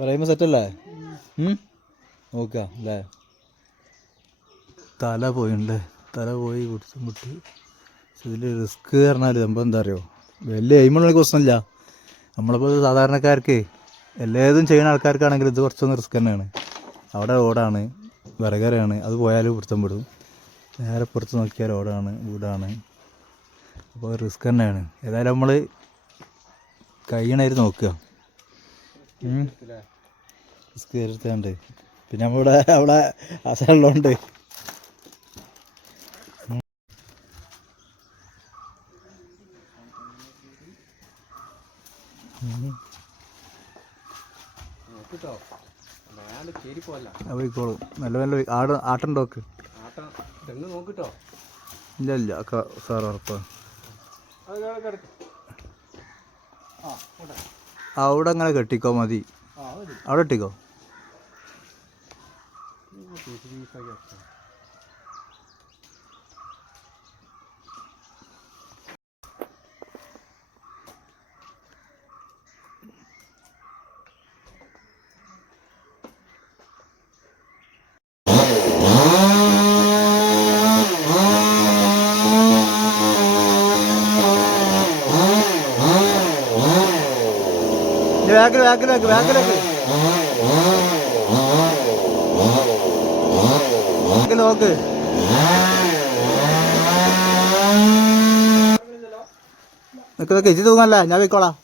പറയുമ്പോൾ സെറ്റല്ലേ? നോക്കാം അല്ലേ? തല പോയിണ്ട്, തല പോയി കുടിച്ചും കുട്ടി. ഇതിൽ റിസ്ക് പറഞ്ഞാൽ സംഭവം എന്താ അറിയോ, വലിയ എയിമുള്ള പ്രശ്നമില്ല. നമ്മളിപ്പോൾ സാധാരണക്കാർക്ക് എല്ലാതും ചെയ്യുന്ന ആൾക്കാർക്കാണെങ്കിൽ ഇത് കുറച്ചൊന്ന് റിസ്ക് തന്നെയാണ്. അവിടെ റോഡാണ്, വിറകരയാണ്, അത് പോയാലും പിടുത്തം വിടും. നേരെ പുറത്ത് നോക്കിയാൽ റോഡാണ്, വീടാണ്. അപ്പോൾ റിസ്ക് തന്നെയാണ്. ഏതായാലും നമ്മൾ കഴിയണായിരുന്നു നോക്കുക. റിസ്ക് എടുത്താണ്ട് പിന്നെ നമ്മളിവിടെ അവിടെ ആശാനുള്ളതുകൊണ്ട് പോയിക്കോളും. നല്ല നല്ല ആട്ടുണ്ടോക്ക് ഇല്ല ഇല്ല സാർ ഉറപ്പാണ്. അവിടെ അങ്ങനെ കെട്ടിക്കോ, മതി. അവിടെ ഇട്ടിക്കോ. ബാക്കിലേക്ക് നോക്ക്. നിൽക്ക് ഇച്ചി തൂങ്ങല്ല, ഞാൻ പോയിക്കോളാം.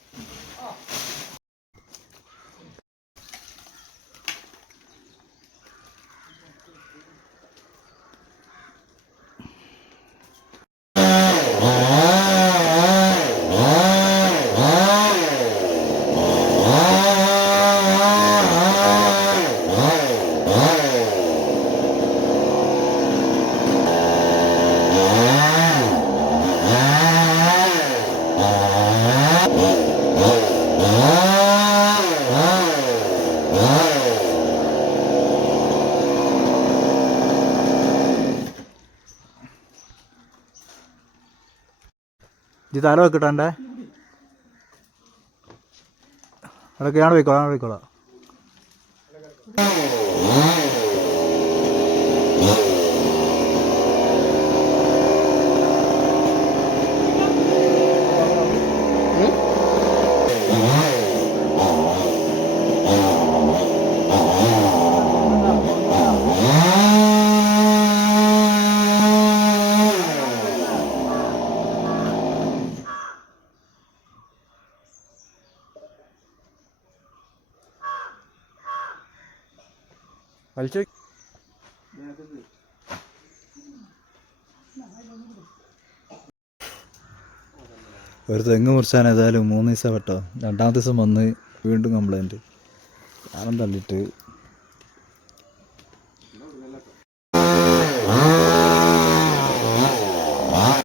ഇത് തല വെക്കിട്ടാണ്ടേ അതൊക്കെ ഞാൻ പോയിക്കോളാം. ഒരു തെങ്ങ് മുറിച്ചാൻ ഏതായാലും 3 ദിവസം പെട്ടോ. രണ്ടാമത്തെ ദിവസം വന്ന് വീണ്ടും കംപ്ലൈൻറ്റ്. കാരണം തള്ളിയിട്ട്